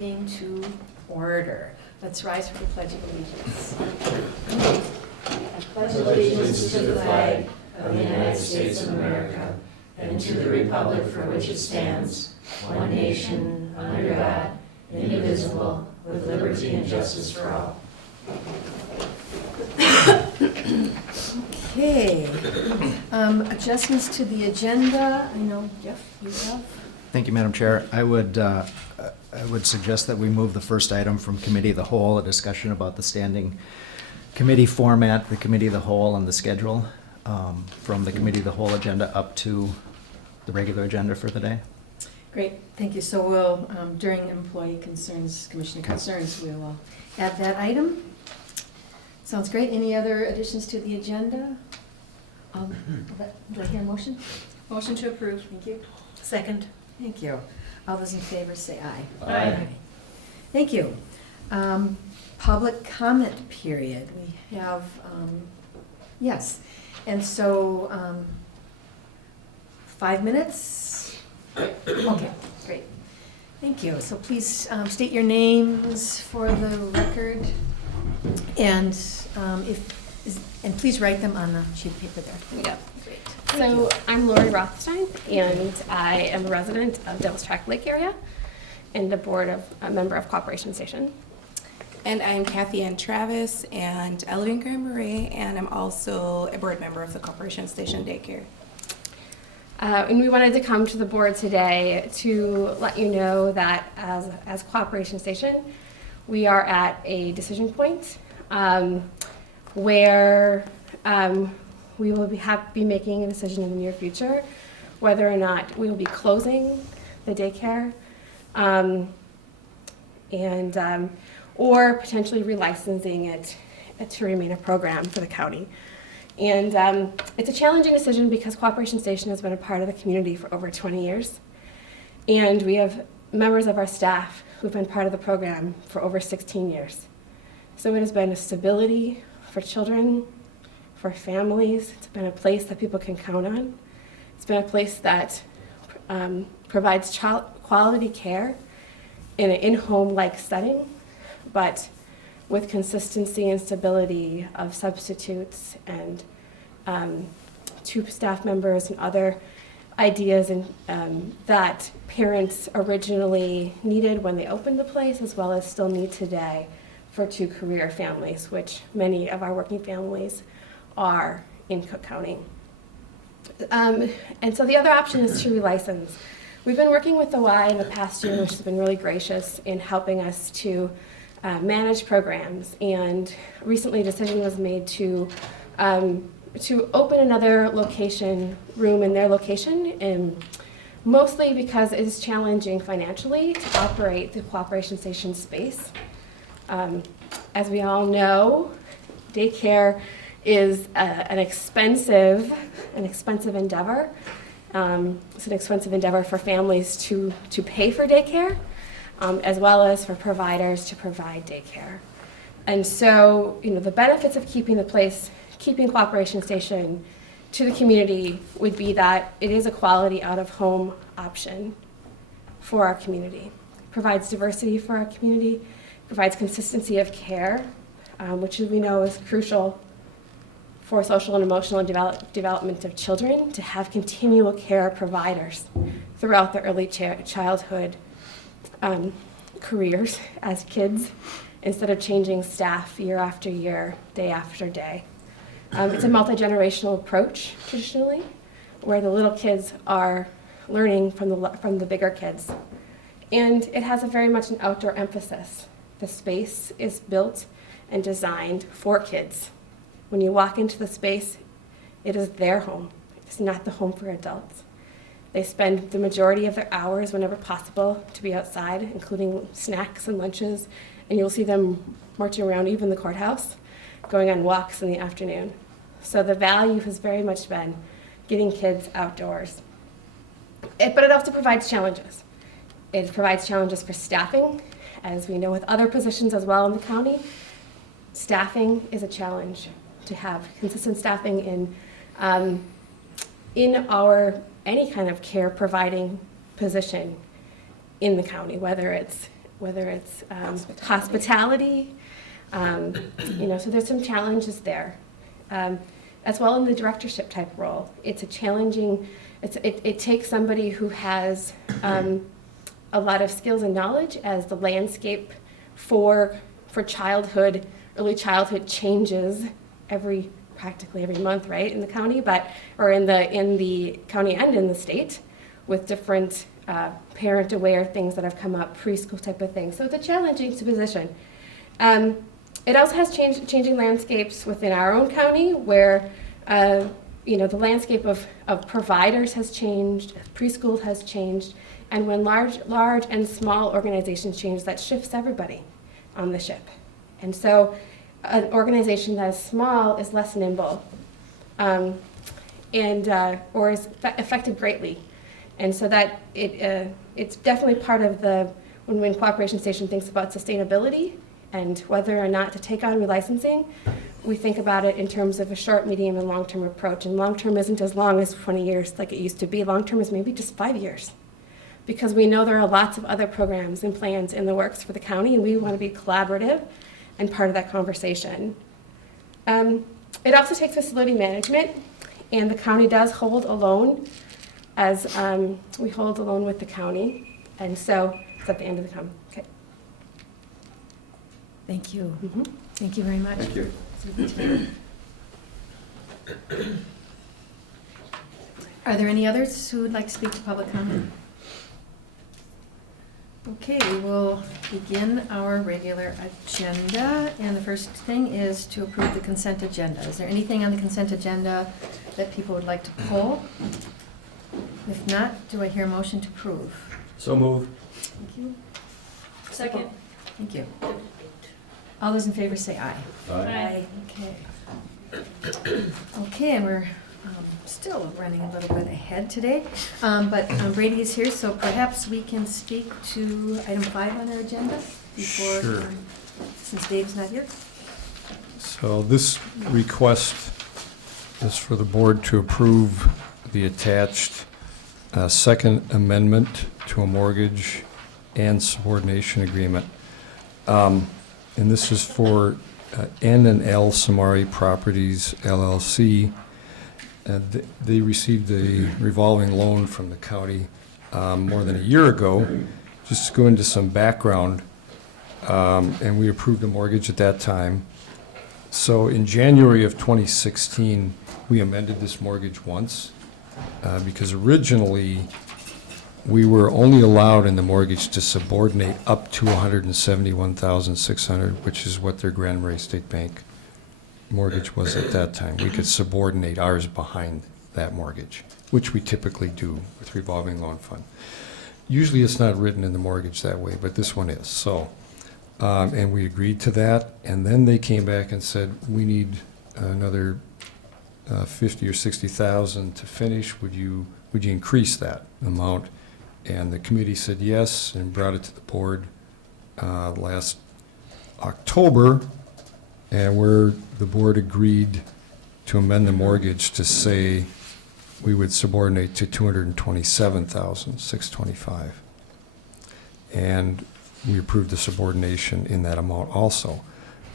To order. Let's rise for the Pledge of Allegiance. I pledge allegiance to the flag of the United States of America and to the republic for which it stands, one nation, under God, indivisible, with liberty and justice for all. Okay. Adjustments to the agenda. I know, Jeff, you have. Thank you, Madam Chair. I would suggest that we move the first item from Committee of the Whole, a discussion about the standing committee format, the Committee of the Whole, and the schedule, from the Committee of the Whole agenda up to the regular agenda for the day. Great, thank you. So we'll, during employee concerns, commissioner concerns, we will add that item. Sounds great. Any other additions to the agenda? Do I hear a motion? Motion to approve. Thank you. Second. Thank you. All those in favor say aye. Aye. Thank you. Public comment period. We have, yes, and so 5 minutes? Okay, great. Thank you. So please state your names for the record, and and please write them on the sheet of paper there. Yeah. Great. So I'm Lori Rothstein, and I am a resident of Devil's Track Lake area and a member of Cooperation Station. And I'm Kathy Ann Travis and Elegant Grand Marais, and I'm also a board member of the Cooperation Station Daycare. And we wanted to come to the board today to let you know that as Cooperation Station, we are at a decision point where we will be making a decision in the near future whether or not we will be closing the daycare or potentially relicensing it to remain a program for the county. And it's a challenging decision because Cooperation Station has been a part of the community for over 20 years. And we have members of our staff who've been part of the program for over 16 years. So it has been a stability for children, for families. It's been a place that people can count on. It's been a place that provides quality care in an in-home-like setting, but with consistency and stability of substitutes and two staff members and other ideas and that parents originally needed when they opened the place, as well as still need today for two career families, which many of our working families are in Cook County. And so the other option is to relicense. We've been working with the Y in the past year, which has been really gracious in helping us to manage programs. And recently a decision was made to open another room in their location, and mostly because it is challenging financially to operate the Cooperation Station space. As we all know, daycare is an expensive endeavor. It's an expensive endeavor for families to pay for daycare, as well as for providers to provide daycare. And so, the benefits of keeping Cooperation Station to the community would be that it is a quality out-of-home option for our community. It provides diversity for our community, provides consistency of care, which we know is crucial for social and emotional development of children, to have continual care providers throughout the early childhood careers as kids, instead of changing staff year after year, day after day. It's a multi-generational approach traditionally, where the little kids are learning from the bigger kids. And it has very much an outdoor emphasis. The space is built and designed for kids. When you walk into the space, it is their home. It's not the home for adults. They spend the majority of their hours, whenever possible, to be outside, including snacks and lunches, and you'll see them marching around even the courthouse, going on walks in the afternoon. So the value has very much been getting kids outdoors. But it also provides challenges. It provides challenges for staffing. As we know with other positions as well in the county, staffing is a challenge. To have consistent staffing in any kind of care providing position in the county, whether it's whether it's hospitality. So there's some challenges there. As well in the directorship type role. It's a challenging, it takes somebody who has a lot of skills and knowledge as the landscape for childhood, early childhood changes practically every month, right, in the county, or in the county and in the state, with different parent-aware things that have come up, preschool type of things. So it's a challenging position. It also has changing landscapes within our own county, where the landscape of providers has changed, preschool has changed, and when large and small organizations change, that shifts everybody on the ship. And so an organization that is small is less nimble, or is affected greatly. And so that it's definitely part of when Cooperation Station thinks about sustainability and whether or not to take on relicensing, we think about it in terms of a short, medium, and long-term approach. And long-term isn't as long as 20 years like it used to be. Long-term is maybe just 5 years, because we know there are lots of other programs and plans in the works for the county, and we want to be collaborative and part of that conversation. It also takes facility management, and the county does hold a loan, as we hold a loan with the county, and so it's at the end of the come. Okay. Thank you. Mm-hmm. Thank you very much. Thank you. Are there any others who would like to speak to public comment? Okay, we will begin our regular agenda, and the first thing is to approve the consent agenda. Is there anything on the consent agenda that people would like to pull? If not, do I hear a motion to approve? So moved. Thank you. Second. Thank you. All those in favor say aye. Aye. Okay. Okay, and we're still running a little bit ahead today, but Brady is here, so perhaps we can speak to item 5 on our agenda before, Sure. Since Dave's not here. So this request is for the board to approve the attached second amendment to a mortgage and subordination agreement. And this is for N&L Samari Properties LLC. They received a revolving loan from the county more than a year ago. Just to go into some background, and we approved a mortgage at that time. So in January of 2016, we amended this mortgage once because originally we were only allowed in the mortgage to subordinate up to $171,600, which is what their Grand Marais State Bank mortgage was at that time. We could subordinate ours behind that mortgage, which we typically do with revolving loan fund. Usually it's not written in the mortgage that way, but this one is. So, and we agreed to that, and then they came back and said, we need another 50 or 60,000 to finish. Would you increase that amount? And the committee said yes and brought it to the board last October, and where the board agreed to amend the mortgage to say we would subordinate to $227,625. And we approved the subordination in that amount also.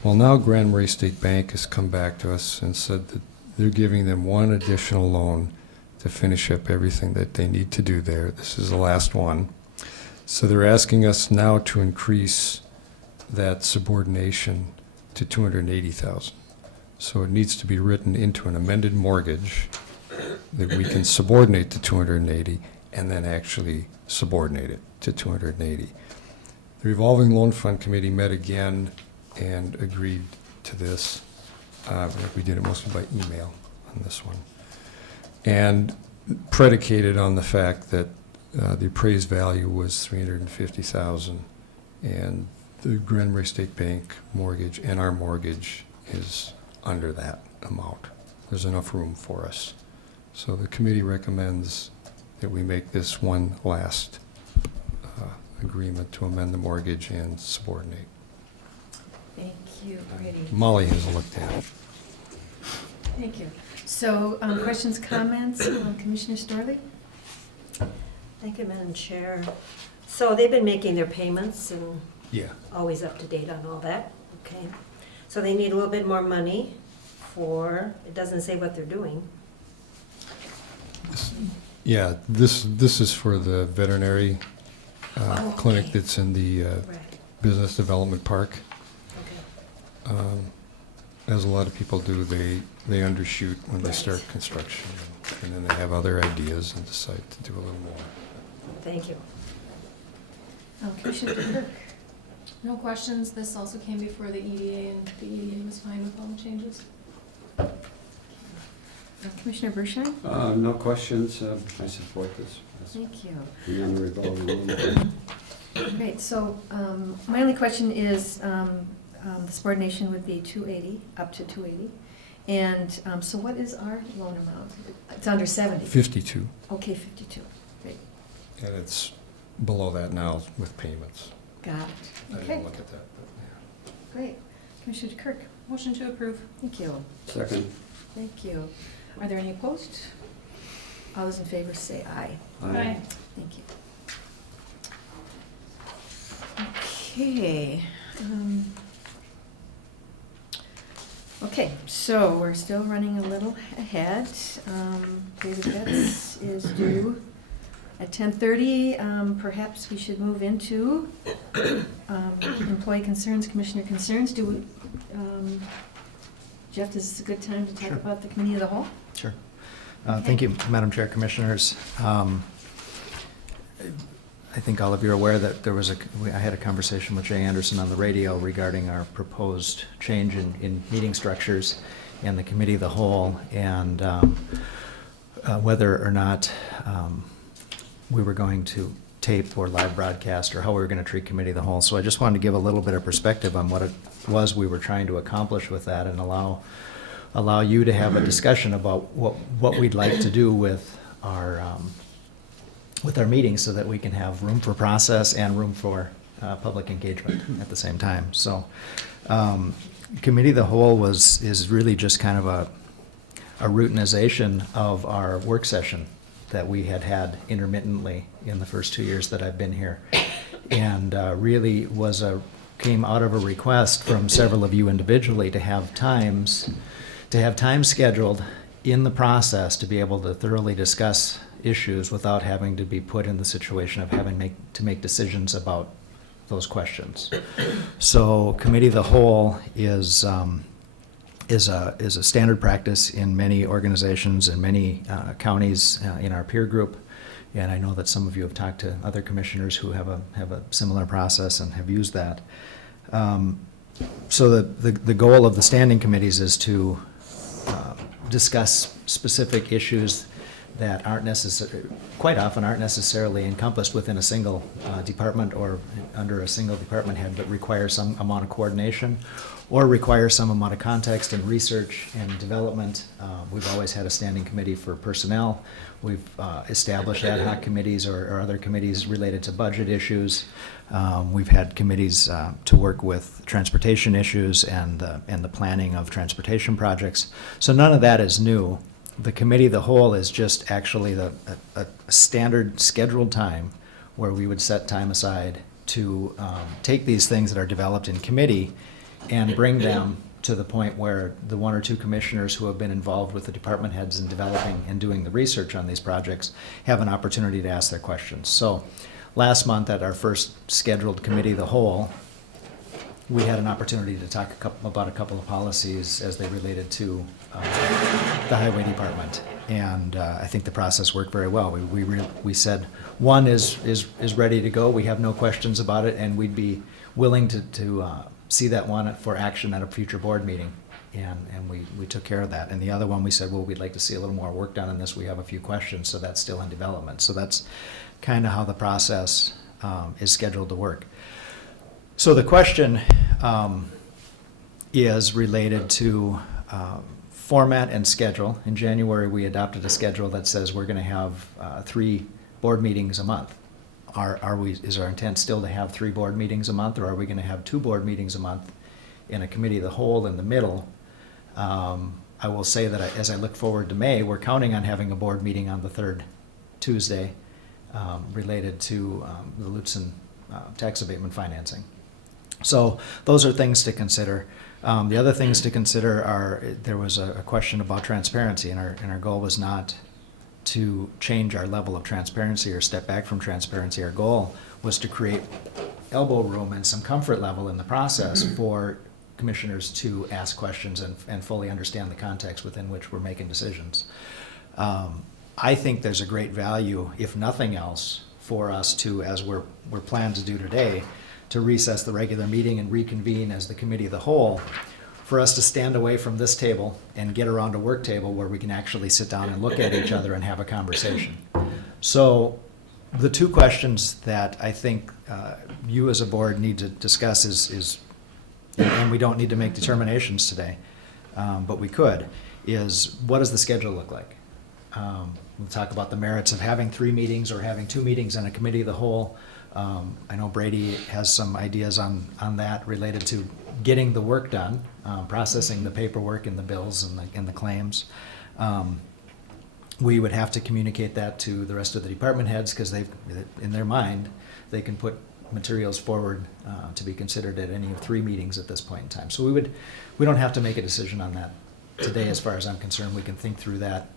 Well, now Grand Marais State Bank has come back to us and said that they're giving them one additional loan to finish up everything that they need to do there. This is the last one. So they're asking us now to increase that subordination to $280,000. So it needs to be written into an amended mortgage that we can subordinate to $280 and then actually subordinate it to $280. The revolving loan fund committee met again and agreed to this. We did it mostly by email on this one. And predicated on the fact that the appraised value was $350,000, and the Grand Marais State Bank mortgage and our mortgage is under that amount. There's enough room for us. So the committee recommends that we make this one last agreement to amend the mortgage and subordinate. Thank you, Brady. Molly has looked at it. Thank you. So, questions, comments, Commissioner Storley? Thank you, Madam Chair. So they've been making their payments, and Yeah. always up to date on all that, okay? So they need a little bit more money for, it doesn't say what they're doing. Yeah, this is for the veterinary Oh, clinic okay. that's in the Right, Business Development Park. okay. As a lot of people do, they undershoot when they start construction, and then they have other ideas and decide to do a little more. Thank you. Commissioner Kirk? No questions. This also came before the EDA, and the EDA was fine with all the changes. Commissioner Bershine? No questions. I support this. Thank you. The non-revolving loan. Great, so my only question is, the subordination would be 280, up to 280. And so what is our loan amount? It's under 70. 52, Okay, 52. Great, and it's below that now with payments. got I it. didn't Okay, look at that, but great. Commissioner Kirk? Motion to approve. Thank you. Second. Thank you. Are there any opposed? All those in favor say aye. Aye. Thank you. Okay. Okay, so we're still running a little ahead. David Betts is due at 10:30. Perhaps we should move into employee concerns, commissioner concerns. Do we, Jeff, is this a good time to talk Sure. about the committee of the whole? Sure. Thank you, Madam Chair, Commissioners. I think all of you are aware that I had a conversation with Jay Anderson on the radio regarding our proposed change in meeting structures and the committee of the whole, and whether or not we were going to tape or live broadcast, or how we were going to treat committee of the whole. So I just wanted to give a little bit of perspective on what it was we were trying to accomplish with that, and allow you to have a discussion about what we'd like to do with our meetings, so that we can have room for process and room for public engagement at the same time. So committee of the whole is really just kind of a routinization of our work session that we had intermittently in the first 2 years that I've been here, and really came out of a request from several of you individually to have time scheduled in the process to be able to thoroughly discuss issues without having to be put in the situation of having to make decisions about those questions. So committee of the whole is a standard practice in many organizations and many counties in our peer group. And I know that some of you have talked to other commissioners who have a similar process and have used that. So the goal of the standing committees is to discuss specific issues that quite often aren't necessarily encompassed within a single department or under a single department head, but require some amount of coordination or require some amount of context and research and development. We've always had a standing committee for personnel. We've established ad hoc committees or other committees related to budget issues. We've had committees to work with transportation issues and the planning of transportation projects. So none of that is new. The committee of the whole is just actually a standard scheduled time where we would set time aside to take these things that are developed in committee and bring them to the point where the one or two commissioners who have been involved with the department heads in developing and doing the research on these projects have an opportunity to ask their questions. So last month at our first scheduled committee of the whole, we had an opportunity to talk about a couple of policies as they related to the highway department, and I think the process worked very well. We said one is ready to go. We have no questions about it, and we'd be willing to see that one for action at a future board meeting, and we took care of that. And the other one, we said, well, we'd like to see a little more work done on this. We have a few questions, so that's still in development. So that's kind of how the process is scheduled to work. So the question is related to format and schedule. In January, we adopted a schedule that says we're going to have 3 board meetings a month. Is our intent still to have 3 board meetings a month, or are we going to have 2 board meetings a month in a committee of the whole in the middle? I will say that as I look forward to May, we're counting on having a board meeting on the 3rd Tuesday related to the Lutsen tax abatement financing. So those are things to consider. The other things to consider are, there was a question about transparency, and our goal was not to change our level of transparency or step back from transparency. Our goal was to create elbow room and some comfort level in the process for commissioners to ask questions and fully understand the context within which we're making decisions. I think there's a great value, if nothing else, for us to, as we're planned to do today, to recess the regular meeting and reconvene as the committee of the whole, for us to stand away from this table and get around a work table where we can actually sit down and look at each other and have a conversation. So the two questions that I think you as a board need to discuss is, and we don't need to make determinations today, but we could, is what does the schedule look like? We'll talk about the merits of having 3 meetings or having 2 meetings and a committee of the whole. I know Brady has some ideas on that related to getting the work done, processing the paperwork and the bills and the claims. We would have to communicate that to the rest of the department heads, because in their mind, they can put materials forward to be considered at any of 3 meetings at this point in time. So we don't have to make a decision on that today, as far as I'm concerned. We can think through that.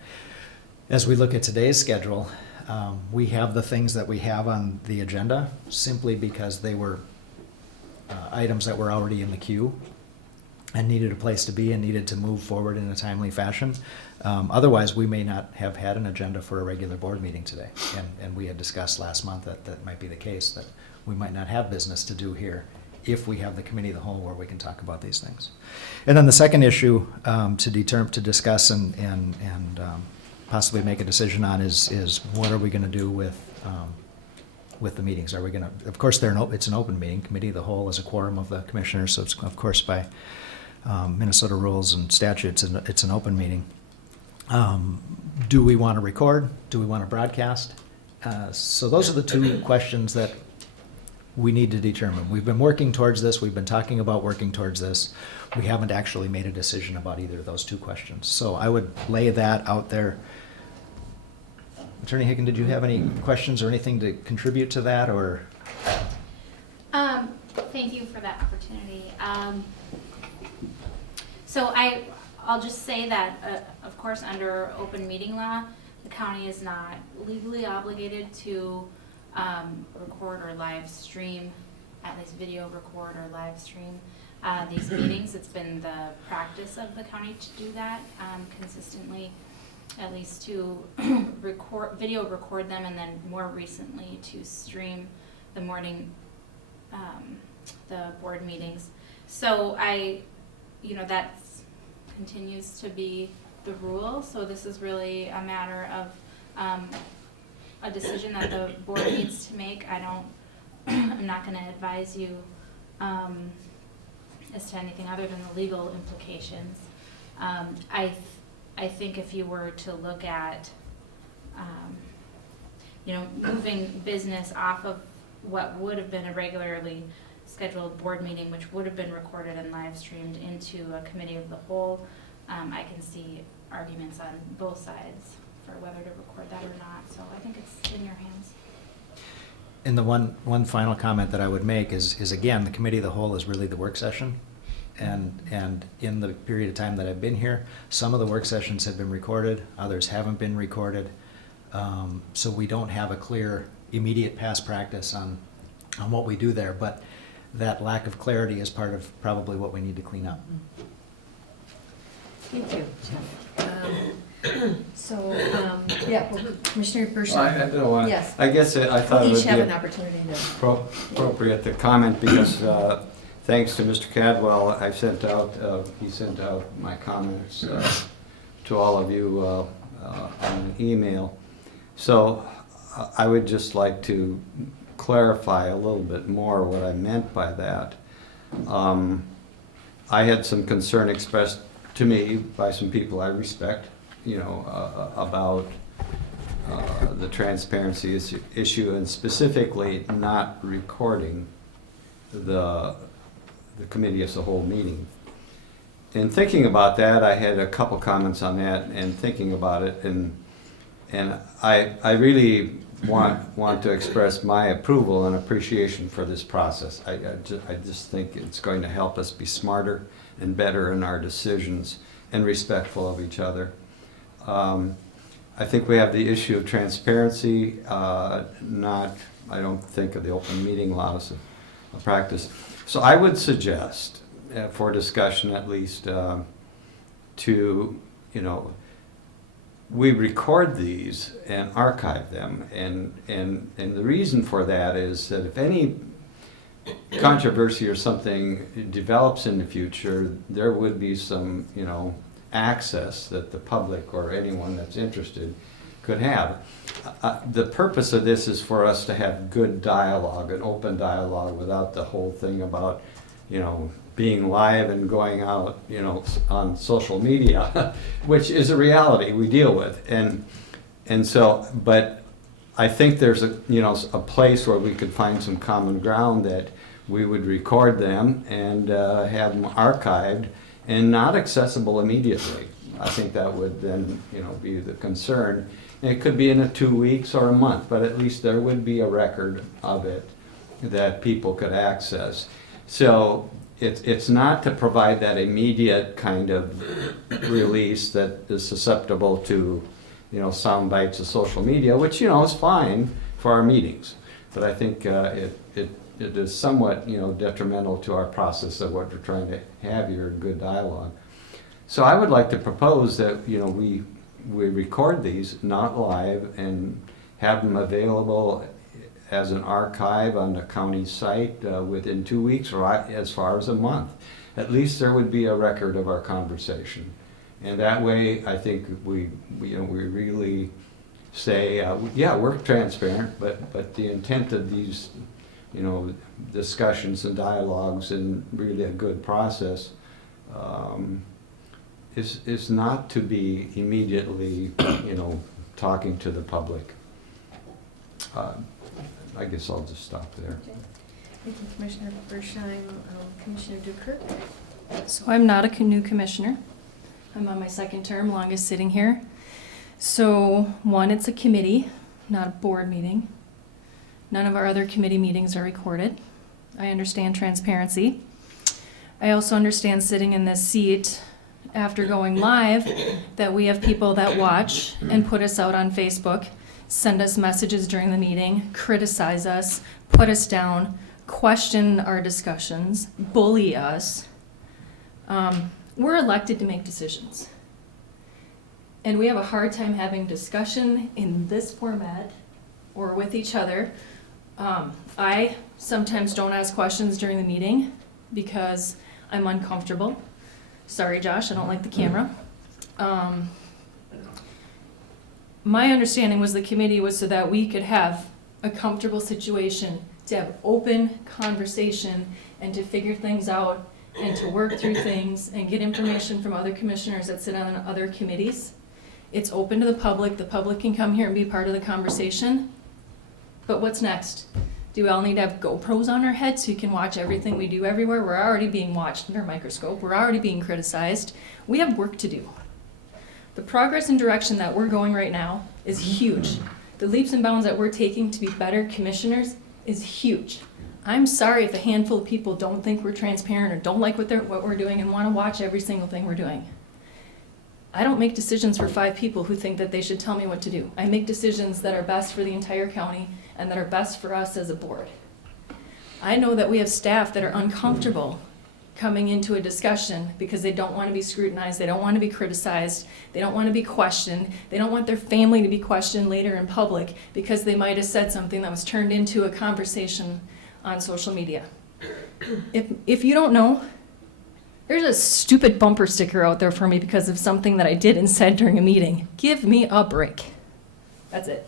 As we look at today's schedule, we have the things that we have on the agenda simply because they were items that were already in the queue and needed a place to be and needed to move forward in a timely fashion. Otherwise, we may not have had an agenda for a regular board meeting today. And we had discussed last month that might be the case, that we might not have business to do here if we have the committee of the whole where we can talk about these things. And then the second issue to discuss and possibly make a decision on is what are we going to do with the meetings? Are we going to, of course, it's an open meeting. Committee of the whole is a quorum of the commissioners, so it's, of course, by Minnesota rules and statutes, it's an open meeting. Do we want to record? Do we want to broadcast? So those are the 2 questions that we need to determine. We've been working towards this. We've been talking about working towards this. We haven't actually made a decision about either of those 2 questions. So I would lay that out there. Attorney Hicken, did you have any questions or anything to contribute to that, or? Thank you for that opportunity. So I'll just say that, of course, under open meeting law, the county is not legally obligated to record or live stream, at least video record or live stream these meetings. It's been the practice of the county to do that consistently, at least to video record them, and then more recently to stream the morning, the board meetings. So that continues to be the rule. So this is really a matter of a decision that the board needs to make. I'm not going to advise you as to anything other than the legal implications. I think if you were to look at, moving business off of what would have been a regularly scheduled board meeting, which would have been recorded and live streamed, into a committee of the whole, I can see arguments on both sides for whether to record that or not. So I think it's in your hands. And the one final comment that I would make is again, the committee of the whole is really the work session. And in the period of time that I've been here, some of the work sessions have been recorded, others haven't been recorded. So we don't have a clear, immediate past practice on what we do there, but that lack of clarity is part of probably what we need to clean up. Thank you, Jeff. Commissioner Bershon. I don't want to. Yes. I guess I thought it We'll would each have an be opportunity to. appropriate to comment because thanks to Mr. Cadwell, he sent out my comments to all of you on an email. So I would just like to clarify a little bit more what I meant by that. I had some concern expressed to me by some people I respect, about the transparency issue, and specifically not recording the committee as a whole meeting. In thinking about that, I had a couple comments on that, and thinking about it, and I really want to express my approval and appreciation for this process. I just think it's going to help us be smarter and better in our decisions and respectful of each other. I think we have the issue of transparency, I don't think of the open meeting law as a practice. So I would suggest, for discussion at least, to, we record these and archive them, and the reason for that is that if any controversy or something develops in the future, there would be some, access that the public or anyone that's interested could have. The purpose of this is for us to have good dialogue, an open dialogue, without the whole thing about, being live and going out, on social media, which is a reality we deal with. And so, but I think there's a place where we could find some common ground that we would record them and have them archived and not accessible immediately. I think that would then, be the concern. And it could be in 2 weeks or a month, but at least there would be a record of it that people could access. So it's not to provide that immediate kind of release that is susceptible to, sound bites of social media, which, is fine for our meetings. But I think it is somewhat, detrimental to our process of what we're trying to have here, good dialogue. So I would like to propose that, we record these, not live, and have them available as an archive on the county site within 2 weeks or as far as a month. At least there would be a record of our conversation. And that way, I think we really say, yeah, we're transparent, but the intent of these discussions and dialogues and really a good process is not to be immediately, talking to the public. I guess I'll just stop there. Okay. Thank you, Commissioner Bersheim. Commissioner Dukert? So I'm not a new commissioner. I'm on my second term, longest sitting here. So one, it's a committee, not a board meeting. None of our other committee meetings are recorded. I understand transparency. I also understand sitting in this seat after going live that we have people that watch and put us out on Facebook, send us messages during the meeting, criticize us, put us down, question our discussions, bully us. We're elected to make decisions. And we have a hard time having discussion in this format or with each other. I sometimes don't ask questions during the meeting because I'm uncomfortable. Sorry, Josh, I don't like the camera. My understanding was the committee was so that we could have a comfortable situation, to have open conversation and to figure things out and to work through things and get information from other commissioners that sit on other committees. It's open to the public can come here and be part of the conversation. But what's next? Do we all need to have GoPros on our heads so you can watch everything we do everywhere? We're already being watched under a microscope. We're already being criticized. We have work to do. The progress and direction that we're going right now is huge. The leaps and bounds that we're taking to be better commissioners is huge. I'm sorry if a handful of people don't think we're transparent or don't like what we're doing and want to watch every single thing we're doing. I don't make decisions for 5 people who think that they should tell me what to do. I make decisions that are best for the entire county and that are best for us as a board. I know that we have staff that are uncomfortable coming into a discussion because they don't want to be scrutinized, they don't want to be criticized, they don't want to be questioned, they don't want their family to be questioned later in public because they might have said something that was turned into a conversation on social media. If you don't know, there's a stupid bumper sticker out there for me because of something that I did and said during a meeting. Give me a break. That's it.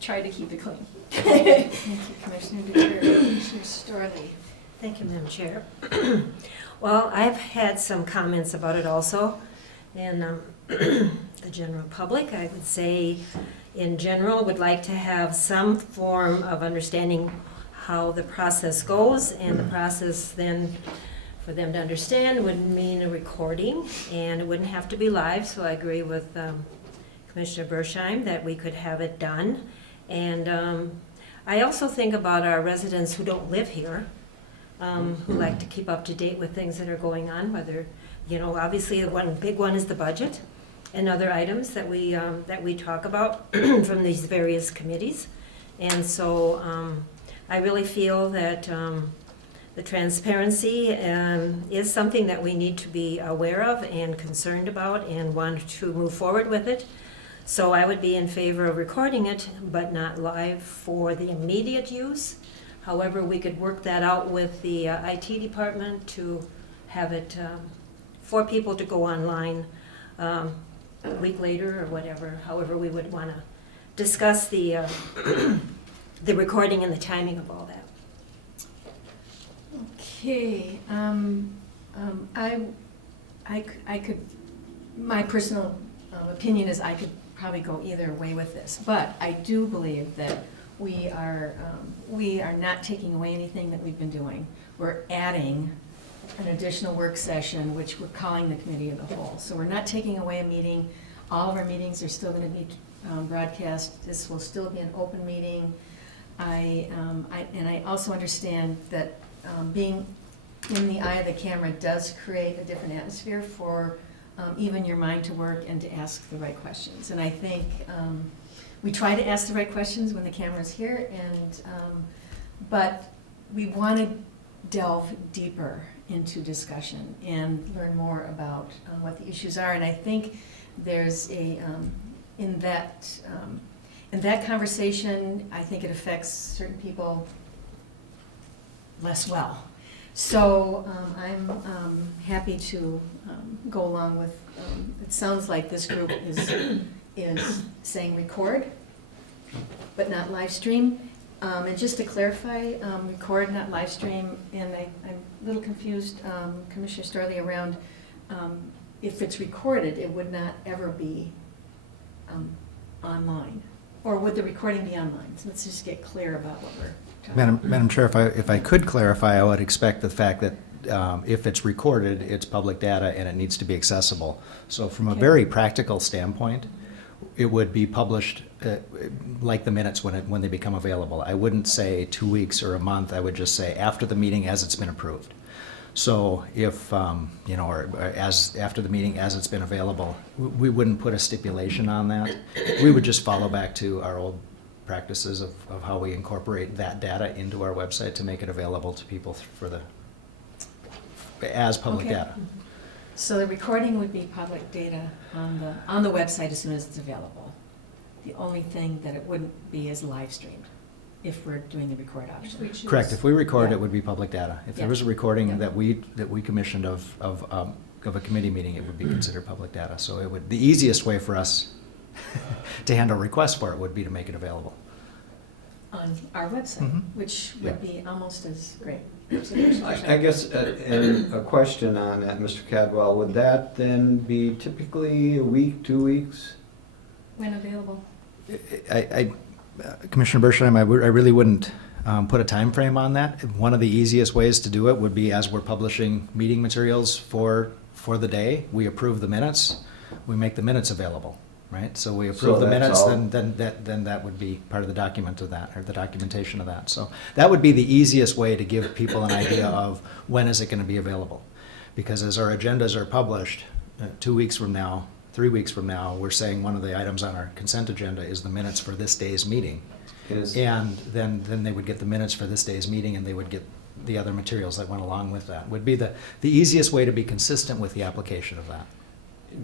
Try to keep it clean. Thank you, Commissioner Dukert. Commissioner Storley? Thank you, Madam Chair. Well, I've had some comments about it also. And the general public, I would say, in general, would like to have some form of understanding how the process goes, and the process then, for them to understand, would mean a recording, and it wouldn't have to be live, so I agree with Commissioner Bersheim that we could have it done. And I also think about our residents who don't live here, who like to keep up to date with things that are going on, whether, obviously the one big one is the budget and other items that we talk about from these various committees. And so I really feel that the transparency is something that we need to be aware of and concerned about and want to move forward with it. So I would be in favor of recording it, but not live for the immediate use. However, we could work that out with the IT department to have it for people to go online a week later or whatever, however we would want to discuss the the recording and the timing of all that. Okay, I could, my personal opinion is I could probably go either way with this, but I do believe that we are not taking away anything that we've been doing. We're adding an additional work session, which we're calling the Committee of the Whole. So we're not taking away a meeting. All of our meetings are still going to be broadcast. This will still be an open meeting. And I also understand that being in the eye of the camera does create a different atmosphere for even your mind to work and to ask the right questions. And I think we try to ask the right questions when the camera's here, but we want to delve deeper into discussion and learn more about what the issues are. And I think there's in that conversation, I think it affects certain people less well. So I'm happy to go along with, it sounds like this group is saying record, but not live stream. And just to clarify, record, not live stream, and I'm a little confused, Commissioner Starley, around if it's recorded, it would not ever be online. Or would the recording be online? So let's just get clear about what we're talking about. Madam Chair, if I could clarify, I would expect the fact that if it's recorded, it's public data and it needs to be accessible. So from a Okay. very practical standpoint, it would be published like the minutes when they become available. I wouldn't say 2 weeks or a month. I would just say after the meeting as it's been approved. So if, or as after the meeting as it's been available, we wouldn't put a stipulation on that. We would just follow back to our old practices of how we incorporate that data into our website to make it available to people as public Okay. data. So the recording would be public data on the website as soon as it's available. The only thing that it wouldn't be is live streamed, if we're doing the record If option. we choose. Correct. If we record, Yeah. it would be public data. If there Yeah. was a recording Yeah. that we commissioned of a committee meeting, it would be considered public data. So the easiest way for us to handle requests for it would be to make it available. On our website, Mhm. which Yeah. would be almost as great. I guess, and a question on that, Mr. Cadwell, would that then be typically a week, 2 weeks? When available. Commissioner Bershheim, I really wouldn't put a time frame on that. One of the easiest ways to do it would be as we're publishing meeting materials for the day, we approve the minutes, we make the minutes available, right? So we approve So the that's minutes, all? then that would be part of the document of that, or the documentation of that. So that would be the easiest way to give people an idea of when is it going to be available. Because as our agendas are published, 2 weeks from now, 3 weeks from now, we're saying one of the items on our consent agenda is the minutes for this day's meeting. And then they would get the minutes for this day's meeting, and they would get the other materials that went along with that. Would be the easiest way to be consistent with the application of that.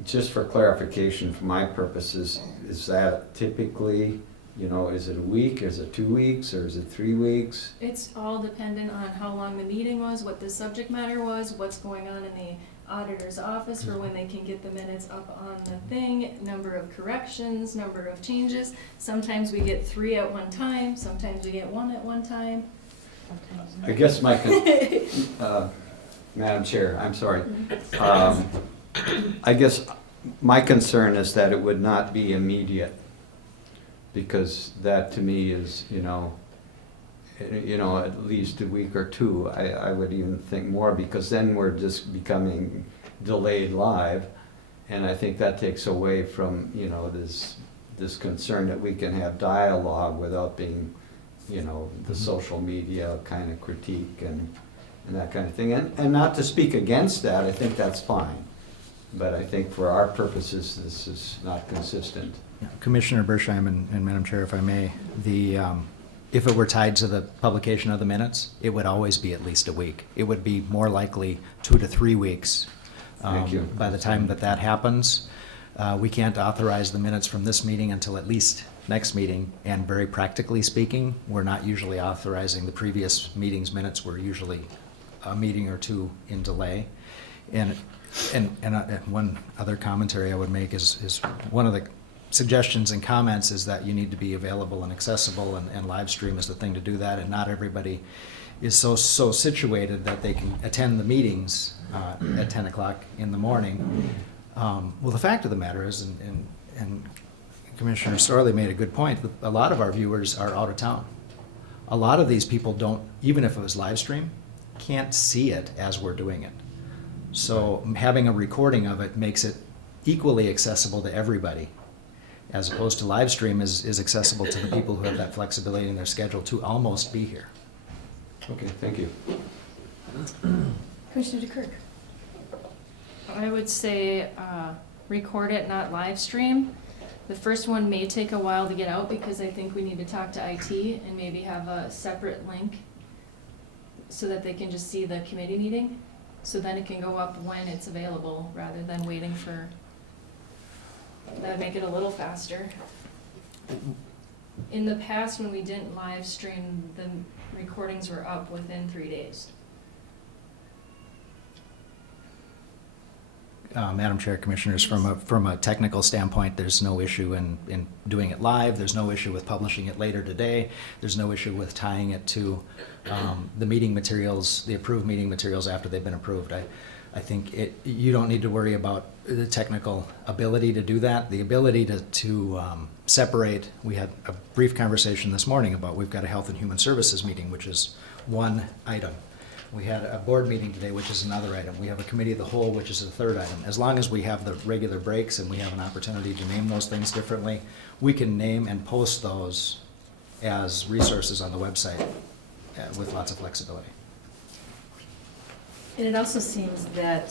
Just for clarification, for my purposes, is that typically, is it a week, is it 2 weeks, or is it 3 weeks? It's all dependent on how long the meeting was, what the subject matter was, what's going on in the auditor's office for when they can get the minutes up on the thing, number of corrections, number of changes. Sometimes we get 3 at one time, sometimes we get 1 at one time. I guess Madam Chair, I'm sorry. I guess my concern is that it would not be immediate, because that to me is, at least a week or two. I would even think more, because then we're just becoming delayed live, and I think that takes away from, this this concern that we can have dialogue without being, you know, the Mhm. social media kind of critique and that kind of thing. And not to speak against that, I think that's fine. But I think for our purposes, this is not consistent. Yeah, Commissioner Bershheim and Madam Chair, if I may, if it were tied to the publication of the minutes, it would always be at least a week. It would be more likely 2 to 3 weeks. Thank you. By the time that happens, we can't authorize the minutes from this meeting until at least next meeting. And very practically speaking, we're not usually authorizing the previous meeting's minutes. We're usually a meeting or two in delay. And one other commentary I would make is one of the suggestions and comments is that you need to be available and accessible, and live stream is the thing to do that, and not everybody is so situated that they can attend the meetings at 10 o'clock in the morning. Well, the fact of the matter is, and Commissioner Storley made a good point, that a lot of our viewers are out of town. A lot of these people don't, even if it was live stream, can't see it as we're doing it. So having a recording of it makes it equally accessible to everybody, as opposed to live stream is accessible to the people who have that flexibility in their schedule to almost be here. Okay, thank you. Commissioner DeKirk? I would say record it, not live stream. The first one may take a while to get out because I think we need to talk to IT and maybe have a separate link so that they can just see the committee meeting. So then it can go up when it's available rather than waiting for, that'd make it a little faster. In the past, when we didn't live stream, the recordings were up within 3 days. Madam Chair, Commissioners, from a technical standpoint, there's no issue in doing it live. There's no issue with publishing it later today. There's no issue with tying it to the meeting materials, the approved meeting materials after they've been approved. I think you don't need to worry about the technical ability to do that. The ability to separate, we had a brief conversation this morning about we've got a Health and Human Services meeting, which is one item. We had a board meeting today, which is another item. We have a committee of the whole, which is a third item. As long as we have the regular breaks and we have an opportunity to name those things differently, we can name and post those as resources on the website with lots of flexibility. And it also seems that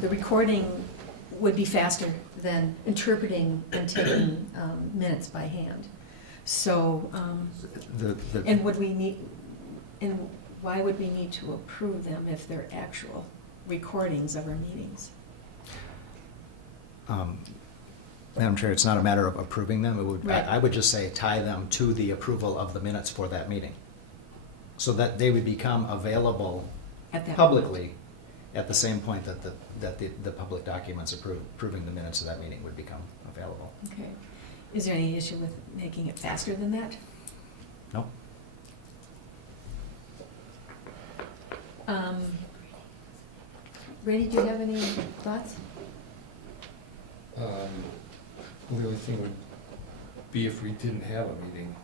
the recording would be faster than interpreting and taking minutes by hand. So, and would we need, and why would we need to approve them if they're actual recordings of our meetings? Madam Chair, it's not a matter of approving them. It would, Right. I would just say tie them to the approval of the minutes for that meeting, so that they would become available At that publicly at the same point that the public documents approving the minutes of that meeting would become available. Okay. Is there any issue with making it faster than that? No? Brady, do you have any thoughts? Well, the only thing would be if we didn't have a meeting.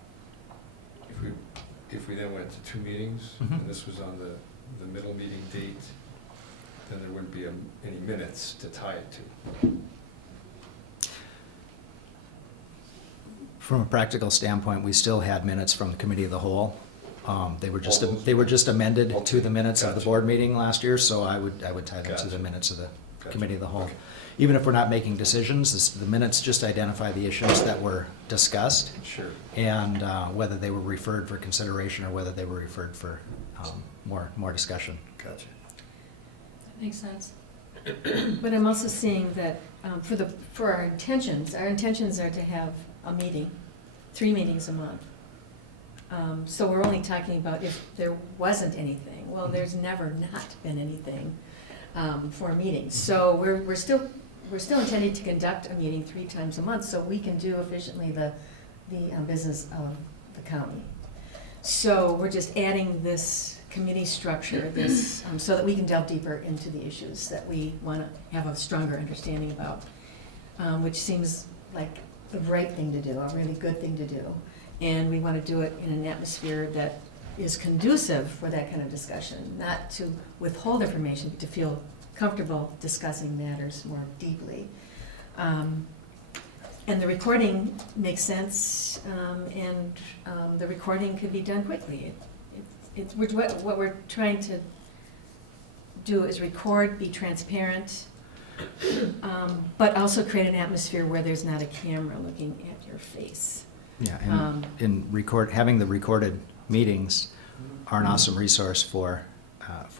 If we then went to 2 meetings, Mhm. and this was on the middle meeting date, then there wouldn't be any minutes to tie it to. From a practical standpoint, we still had minutes from the Committee of the Whole. They were just All those? they were just amended to the minutes of the Gotcha. board meeting last year, so I would tie them to the Gotcha. minutes of the Gotcha. Committee of the Whole. Okay. Even if we're not making decisions, the minutes just identify the issues that were discussed Sure. and whether they were referred for consideration or whether they were referred for more discussion. Gotcha. That makes sense. But I'm also seeing that for our intentions are to have a meeting, 3 meetings a month. So we're only talking about if there wasn't anything. Well, there's never not been anything for a meeting. So we're still intending to conduct a meeting 3 times a month so we can do efficiently the business of the county. So we're just adding this committee structure, so that we can delve deeper into the issues that we want to have a stronger understanding about, which seems like the right thing to do, a really good thing to do. And we want to do it in an atmosphere that is conducive for that kind of discussion, not to withhold information, but to feel comfortable discussing matters more deeply. And the recording makes sense, and the recording could be done quickly. What we're trying to do is record, be transparent, but also create an atmosphere where there's not a camera looking at your face. Yeah, and having the recorded meetings are an awesome resource for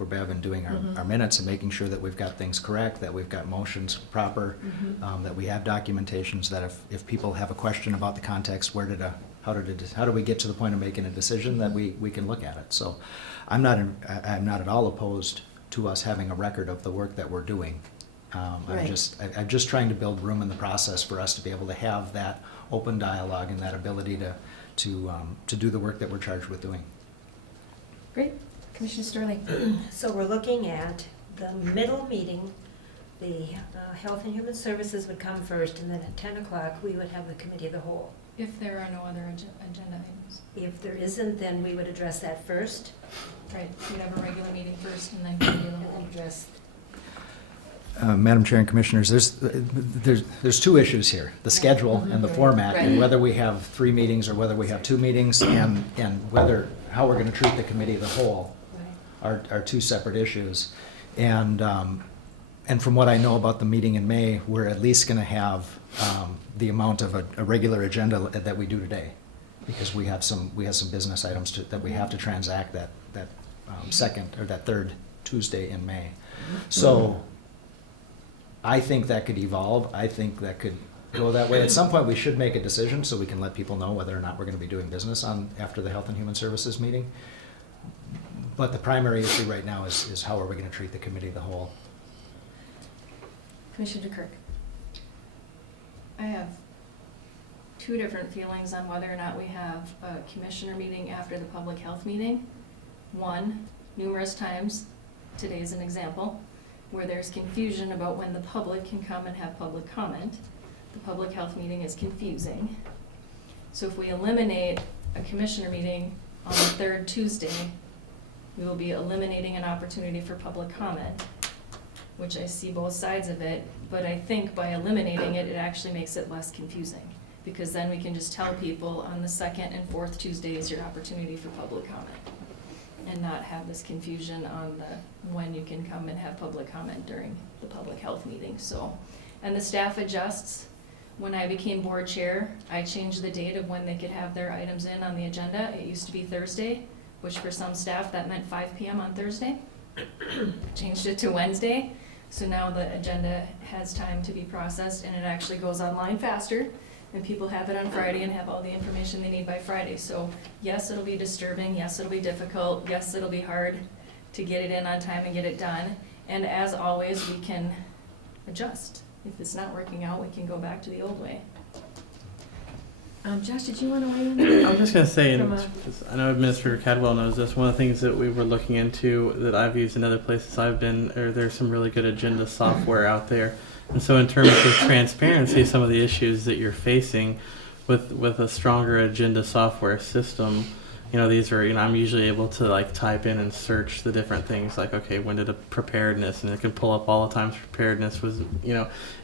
Bev in doing our minutes and making sure that we've got things correct, that we've got motions proper, that we have documentations, that if people have a question about the context, how do we get to the point of making a decision, that we can look at it. So I'm not at all opposed to us having a record of the work that we're doing. Right. I'm just trying to build room in the process for us to be able to have that open dialogue and that ability to do the work that we're charged with doing. Great. Commissioner Sterling. So we're looking at the middle meeting, the Health and Human Services would come first, and then at 10 o'clock, we would have the Committee of the Whole. If there are no other agenda items. If there isn't, then we would address that first. Right, we'd have a regular meeting first and then committee of the whole. Address. Madam Chair and Commissioners, there's two issues here: the schedule and the format, and Right. whether we have 3 meetings or whether we have 2 meetings, and how we're going to treat the Committee of the Whole are 2 separate issues. And from what I know about the meeting in May, we're at least going to have the amount of a regular agenda that we do today, because we have some business items that we have to transact that second or that third Tuesday in May. So I think that could evolve. I think that could go that way. At some point, we should make a decision so we can let people know whether or not we're going to be doing business after the Health and Human Services meeting. But the primary issue right now is how are we going to treat the Committee of the Whole? Commissioner DeKirk. I have 2 different feelings on whether or not we have a commissioner meeting after the public health meeting. One, numerous times, today is an example, where there's confusion about when the public can come and have public comment. The public health meeting is confusing. So if we eliminate a commissioner meeting on the 3rd Tuesday, we will be eliminating an opportunity for public comment, which I see both sides of it, but I think by eliminating it, it actually makes it less confusing, because then we can just tell people on the 2nd and 4th Tuesday is your opportunity for public comment, and not have this confusion on when you can come and have public comment during the public health meeting. So, and the staff adjusts. When I became board chair, I changed the date of when they could have their items in on the agenda. It used to be Thursday, which for some staff, that meant 5 p.m. on Thursday. Changed it to Wednesday, so now the agenda has time to be processed, and it actually goes online faster, and people have it on Friday and have all the information they need by Friday. So yes, it'll be disturbing, yes, it'll be difficult, yes, it'll be hard to get it in on time and get it done, and as always, we can adjust. If it's not working out, we can go back to the old way. Josh, did you want to weigh in? I was just going to say, From and I know Administrator Cadwell knows this, one of the things that we were looking into that I've used in other places I've been, there's some really good agenda software out there. And so in terms of transparency, some of the issues that you're facing with a stronger agenda software system, these are, I'm usually able to like type in and search the different things, like, okay, when did a preparedness, and it can pull up all the times preparedness was,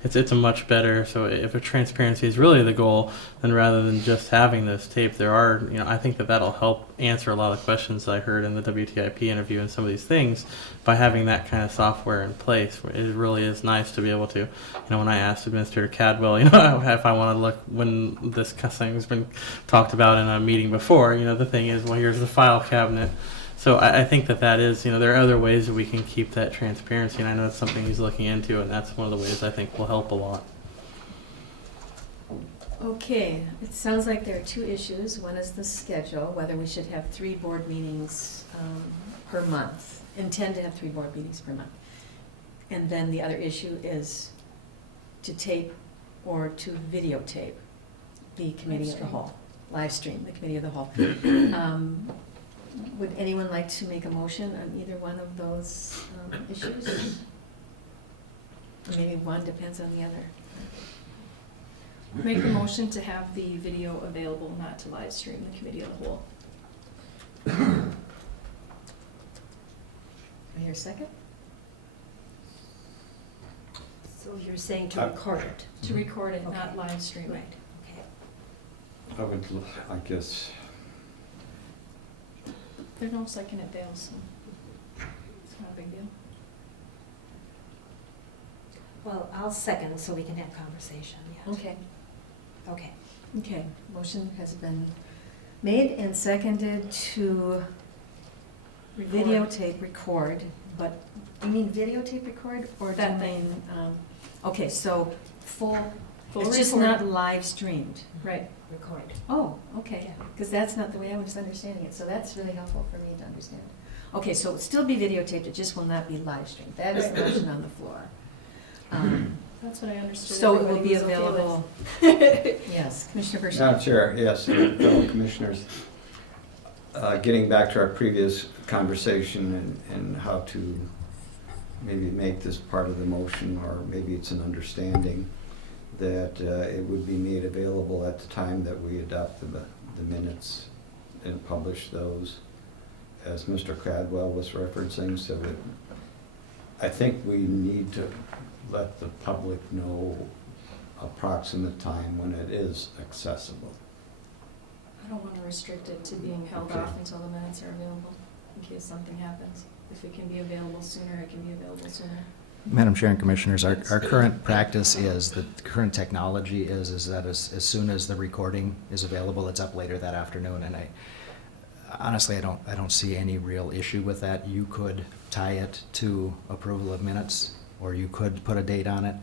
it's a much better. So if a transparency is really the goal, then rather than just having this tape, there are, I think that'll help answer a lot of questions that I heard in the WTIP interview and some of these things by having that kind of software in place. It really is nice to be able to, when I asked Administrator Cadwell, if I want to look when this thing's been talked about in a meeting before, the thing is, well, here's the file cabinet. So I think that is, there are other ways that we can keep that transparency, and I know it's something he's looking into, and that's one of the ways I think will help a lot. Okay, it sounds like there are 2 issues. One is the schedule, whether we should have 3 board meetings per month, intend to have 3 board meetings per month. And then the other issue is to tape or to videotape the Committee of the Whole. Live stream, the Committee of the Whole. Would anyone like to make a motion on either one of those issues? Or maybe one depends on the other. Make the motion to have the video available, not to live stream the Committee of the Whole. I hear a second? So So you're saying to record it? To record it, not Okay. live stream it. Right, okay. I would, I guess, There's no second it fails, so it's not a big deal. Well, I'll second so we can have conversation, yeah. Okay. Okay. Okay, motion has been made and seconded to videotape record, but, you mean videotape record or do you That mean, okay, so full, Full it's just record. not live streamed? Right. Record. Oh, okay, Yeah. because that's not the way I was understanding it, so that's really helpful for me to understand. Okay, so it'll still be videotaped, it just will not be live streamed, that is the motion on the floor. That's what I understood. So it will everybody be was okay with. available. Yes, Commissioner Bershon. Madam Chair, yes, fellow commissioners, getting back to our previous conversation and how to maybe make this part of the motion, or maybe it's an understanding that it would be made available at the time that we adopt the minutes and publish those, as Mr. Cradwell was referencing, so that I think we need to let the public know approximate time when it is accessible. I don't want to restrict it to being held Okay. off until the minutes are available, in case something happens. If it can be available sooner, it can be available sooner. Madam Chair and Commissioners, our current practice is, the current technology is that as soon as the recording is available, it's up later that afternoon, and honestly, I don't see any real issue with that. You could tie it to approval of minutes, or you could put a date on it,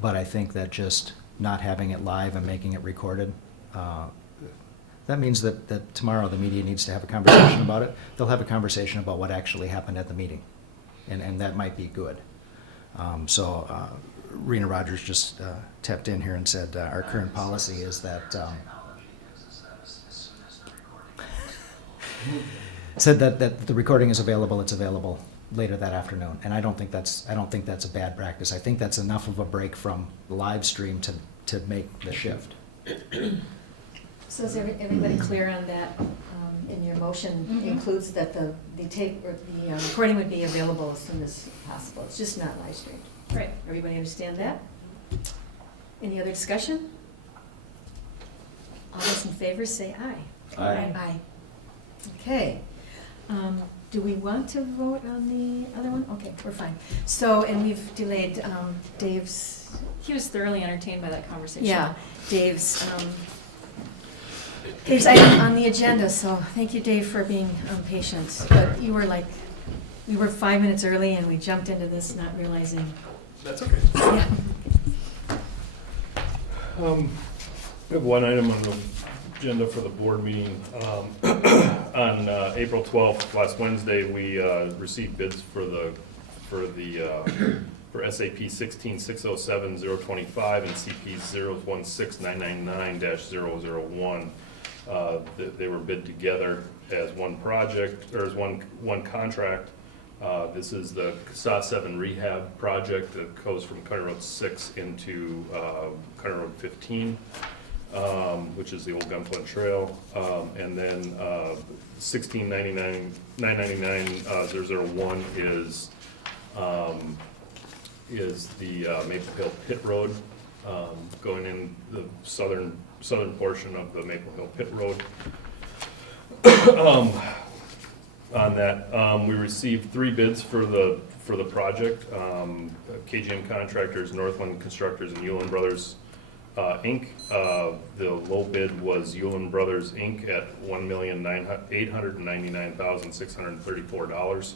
but I think that just not having it live and making it recorded, that means that tomorrow the media needs to have a conversation about it. They'll have a conversation about what actually happened at the meeting, and that might be good. So Rena Rogers just tapped in here and said our current policy is that said that the recording is available. It's available later that afternoon, and I don't think that's a bad practice. I think that's enough of a break from the live stream to make the shift. So is everybody clear on that, in your motion Mhm. includes that the tape, or the recording would be available as soon as possible, it's just not live streamed? Right. Everybody understand that? Any other discussion? All those in favor say aye. Aye. Aye. Okay. Do we want to vote on the other one? Okay, we're fine. So, and we've delayed Dave's, He was thoroughly entertained by that conversation. yeah, Dave's item on the agenda, so thank you, Dave, for being we were 5 minutes early and we jumped into this not realizing. That's okay. Yeah. We have one item on the agenda for the board meeting. On April 12th, last Wednesday, we received bids for SAP 16607-025 and CP 016999-001. They were bid together as one project, or as one contract. This is the CSA 7 rehab project that goes from County Road 6 into County Road 15, which is the old Gunflint Trail. And then 16999-999-001 is the Maple Hill Pit Road, going in the southern portion of the Maple Hill Pit Road. On that, we received 3 bids for the project. KGM Contractors, Northland Constructors, and Yulin Brothers Inc. The low bid was Yulin Brothers Inc. at $1,899,634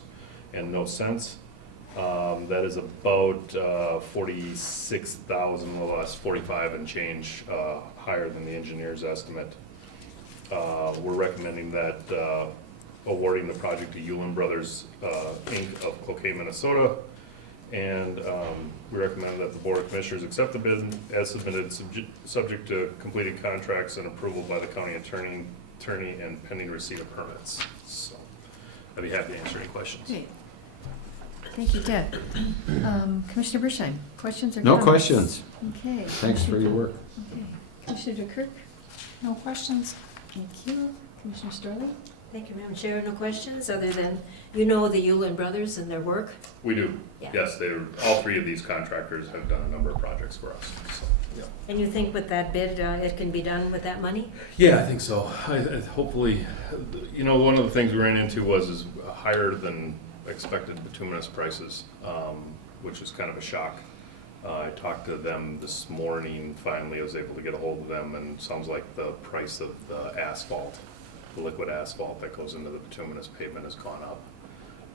and no cents. That is about 46,000, a little less, 45 and change higher than the engineer's estimate. We're recommending that awarding the project to Yulin Brothers Inc. of Cloquet, Minnesota. And we recommend that the Board of Commissioners accept the bid as submitted, subject to completed contracts and approval by the county attorney and pending receipt of permits. So I'd be happy to answer any questions. Great. Thank you, Deb. Commissioner Bersheim, questions or No comments? questions. Okay. Thanks for your work. Okay. Commissioner DeKirk? No questions? Thank you. Commissioner Storley? Thank you, Madam Chair. No questions other than, you know the Yulin brothers and their work? We do, Yeah. yes, all three of these contractors have done a number of projects for us, so, yeah. And you think with that bid, it can be done with that money? Yeah, I think so. Hopefully, you know, one of the things we ran into is higher than expected bituminous prices, which is kind of a shock. I talked to them this morning, finally I was able to get a hold of them, and it sounds like the price of the asphalt, the liquid asphalt that goes into the bituminous pavement has gone up.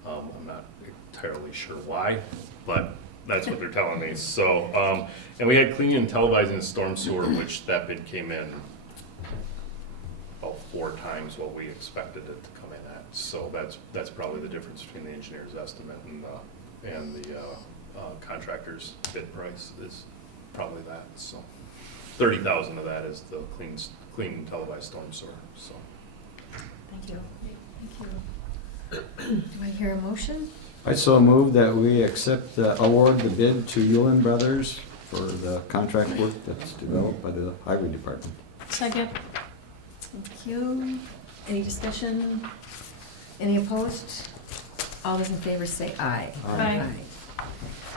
I'm not entirely sure why, but that's what they're telling me. So, and we had cleaning and televising the storm sewer, which that bid came in about 4 times what we expected it to come in at. So that's probably the difference between the engineer's estimate and the contractor's bid price is probably that. So 30,000 of that is the clean and televised storm sewer. So Thank you. Do I hear a motion? I so move that we award the bid to Yulin Brothers for the contract work that's developed by the Highway Department. Second. Thank you. Any discussion? Any opposed? All those in favor say aye. Aye.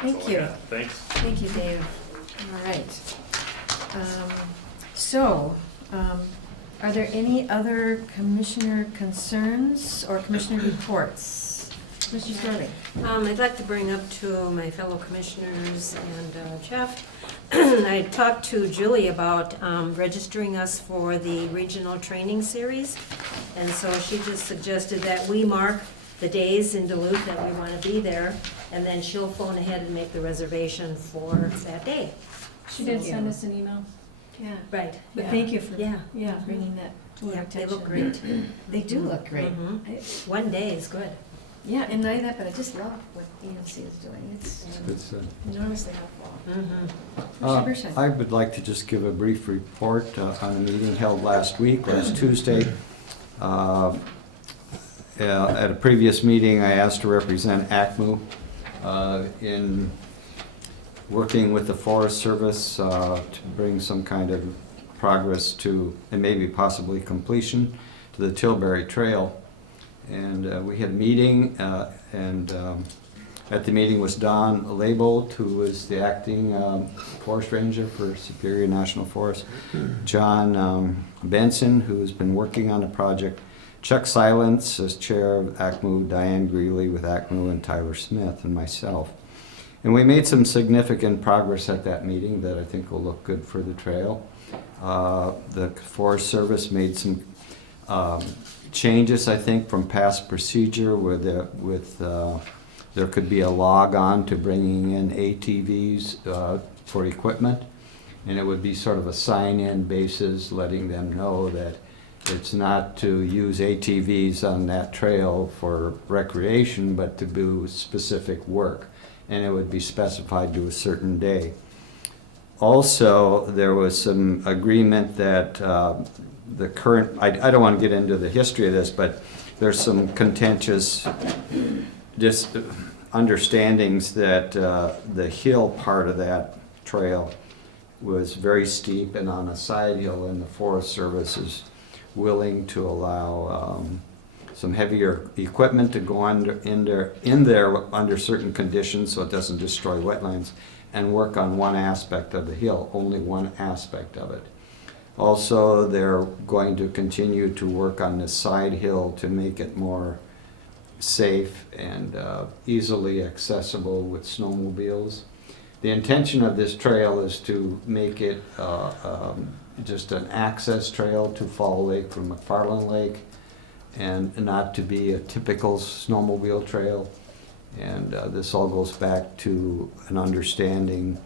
Thank that's all I you. got. Thanks. Thank you, Dave. All right. So, are there any other commissioner concerns or commissioner reports? Mr. Sterling? I'd like to bring up to my fellow commissioners and Jeff, I talked to Julie about registering us for the regional training series. And so she just suggested that we mark the days in Duluth that we want to be there, and then she'll phone ahead and make the reservation for that day. She did send us an email. Yeah. Right. But Yeah. thank you for Yeah. bringing that to our Yeah, attention. they look great. They do look great. Mhm. I- One day is good. Yeah, and not that, but I just love what EMC is doing. It's Good stuff. enormously helpful. Mhm. Commissioner Bershon? I would like to just give a brief report on a meeting held last Tuesday. At a previous meeting, I asked to represent ACMU in working with the Forest Service to bring some kind of progress to, and maybe possibly completion, to the Tilbury Trail. And we had a meeting, and at the meeting was Don Label, who is the acting forest ranger for Superior National Forest, John Benson, who has been working on the project, Chuck Silence as chair of ACMU, Diane Greeley with ACMU, and Tyler Smith, and myself. And we made some significant progress at that meeting that I think will look good for the trail. The Forest Service made some changes, I think, from past procedure where there could be a log on to bringing in ATVs for equipment. And it would be sort of a sign-in basis, letting them know that it's not to use ATVs on that trail for recreation, but to do specific work. And it would be specified to a certain day. Also, there was some agreement that the current, I don't want to get into the history of this, but there's some contentious understandings that the hill part of that trail was very steep and on a side hill, and the Forest Service is willing to allow some heavier equipment to go in there under certain conditions so it doesn't destroy wetlands, and work on one aspect of the hill, only one aspect of it. Also, they're going to continue to work on the side hill to make it more safe and easily accessible with snowmobiles. The intention of this trail is to make it just an access trail to Fall Lake from McFarland Lake, and not to be a typical snowmobile trail. And this all goes back to an understanding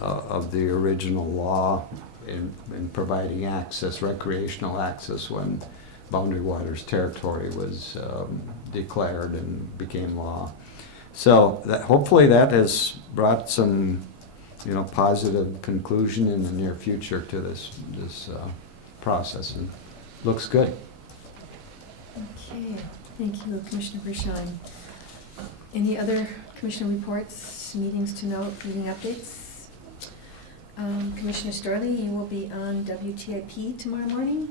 of the original law in providing access, recreational access, when Boundary Waters territory was declared and became law. So hopefully that has brought some, positive conclusion in the near future to this process, and looks good. Okay, thank you, Commissioner Bershon. Any other commissioner reports, meetings to note, meeting updates? Commissioner Storley, you will be on WTIP tomorrow morning.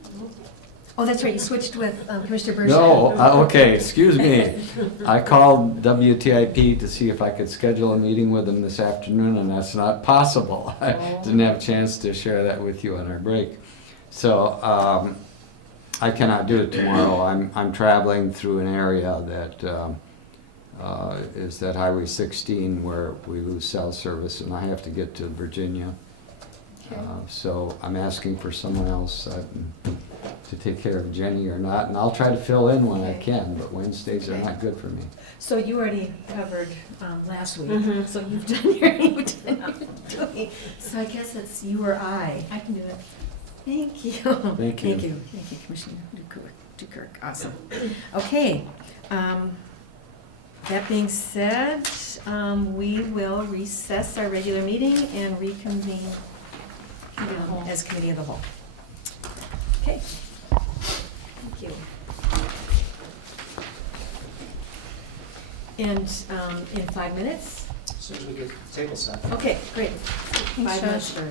Oh, that's right, you switched with Commissioner Bershon. No, okay, excuse me. I called WTIP to see if I could schedule a meeting with them this afternoon, and that's not possible. I didn't have a chance to share that with you on our break. So, I cannot do it tomorrow. I'm traveling through an area that is that Highway 16 where we lose cell service, and I have to get to Virginia. Okay. So I'm asking for someone else to take care of Jenny or not, and I'll try to fill in when I can, but Wednesdays are not good for me. So you already covered last week, Mhm. so you've done your doing. So I guess it's you or I. I can do it. Thank you. Thank you. Thank you, Commissioner Dukirk. Awesome. Okay. That being said, we will recess our regular meeting and reconvene as committee of the whole. Okay. Thank you. And in 5 minutes? As soon as we get the table set. Okay, great. Thanks, 5 minutes Josh. for